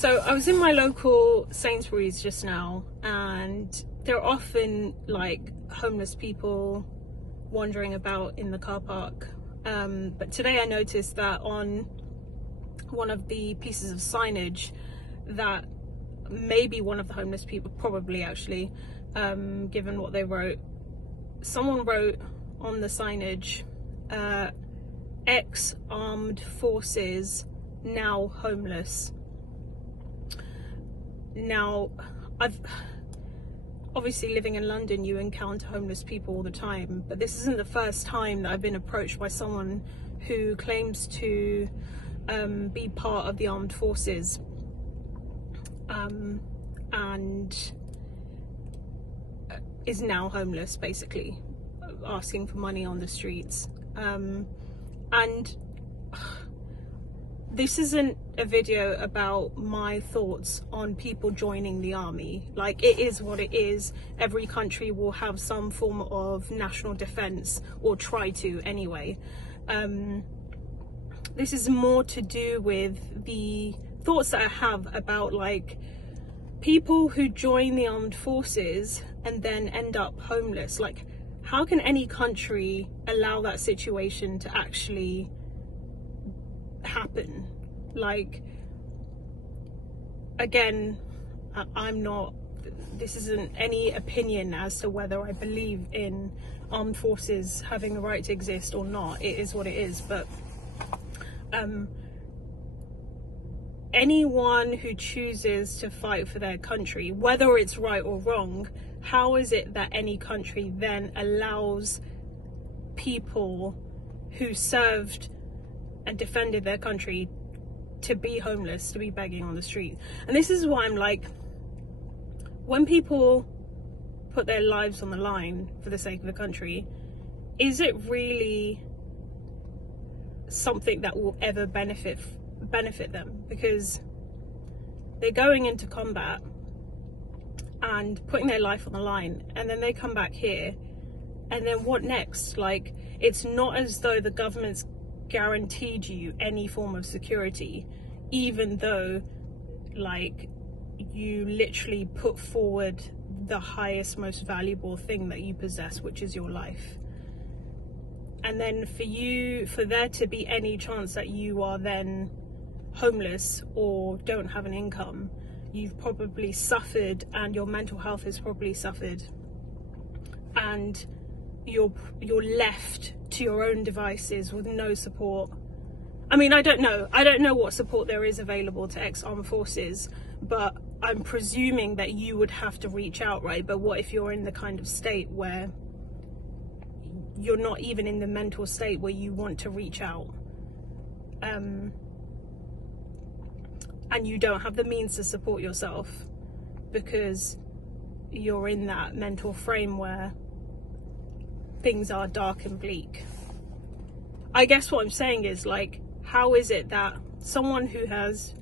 So I was in my local Sainsbury's just now, and there are often like homeless people wandering about in the car park. But today I noticed that on one of the pieces of signage that maybe one of the homeless people, probably actually, given what they wrote, someone wrote on the signage, ex-armed forces, now homeless. Now, I've obviously, living in London, you encounter homeless people all the time, but this isn't the first time that I've been approached by someone who claims to be part of the armed forces, and is now homeless, basically asking for money on the streets. And this isn't a video about my thoughts on people joining the army. Like, it is what it is. Every country will have some form of national defense, or try to anyway. This is more to do with the thoughts that I have about like people who join the armed forces and then end up homeless. Like, how can any country allow that situation to actually happen? Like, again, I'm not, this isn't any opinion as to whether I believe in armed forces having the right to exist or not. It is what it is. But anyone who chooses to fight for their country, whether it's right or wrong, how is it that any country then allows people who served and defended their country to be homeless, to be begging on the street? And this is why I'm like, when people put their lives on the line for the sake of the country, is it really something that will ever benefit them? Because they're going into combat and putting their life on the line, and then they come back here, and then what next? Like, it's not as though the government's guaranteed you any form of security, even though like you literally put forward the highest, most valuable thing that you possess, which is your life. And then for there to be any chance that you are then homeless or don't have an income, you've probably suffered, and your mental health has probably suffered, and you're left to your own devices with no support. I mean, I don't know what support there is available to ex-armed forces, but I'm presuming that you would have to reach out, right? But what if you're in the kind of state where you're not even in the mental state where you want to reach out, and you don't have the means to support yourself because you're in that mental frame where things are dark and bleak? I guess what I'm saying is, like, how is it that someone who has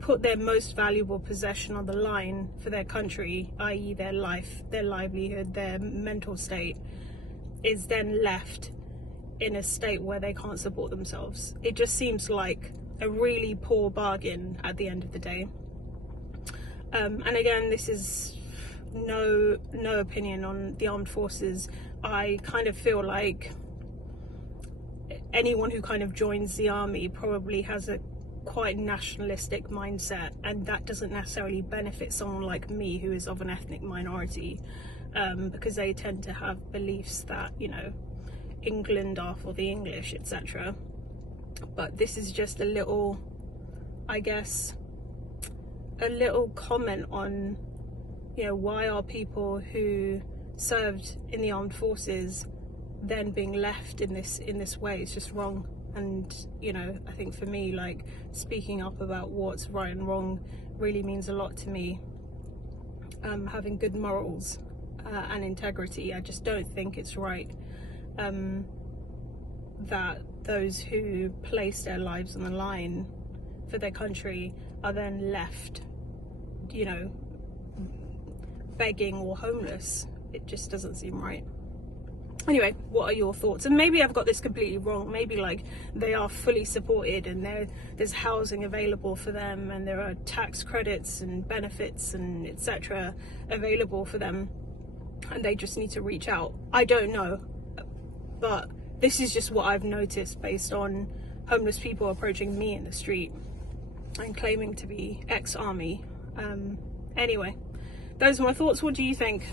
put their most valuable possession on the line for their country, i.e. their life, their livelihood, their mental state, is then left in a state where they can't support themselves? It just seems like a really poor bargain at the end of the day. And again, this is no opinion on the armed forces. I kind of feel like anyone who kind of joins the army probably has a quite nationalistic mindset, and that doesn't necessarily benefit someone like me who is of an ethnic minority, because they tend to have beliefs that, you know, England are for the English, etc. But this is just a little, I guess, a little comment on, you know, why are people who served in the armed forces then being left in this way? It's just wrong. And, you know, I think for me, like, speaking up about what's right and wrong really means a lot to me. Having good morals and integrity, I just don't think it's right that those who place their lives on the line for their country are then left, you know, begging or homeless. It just doesn't seem right. Anyway, what are your thoughts? And maybe I've got this completely wrong. Maybe like they are fully supported and there's housing available for them, and there are tax credits and benefits and etc. available for them, and they just need to reach out. I don't know, but this is just what I've noticed based on homeless people approaching me in the street and claiming to be ex-army. Anyway, those are my thoughts. What do you think?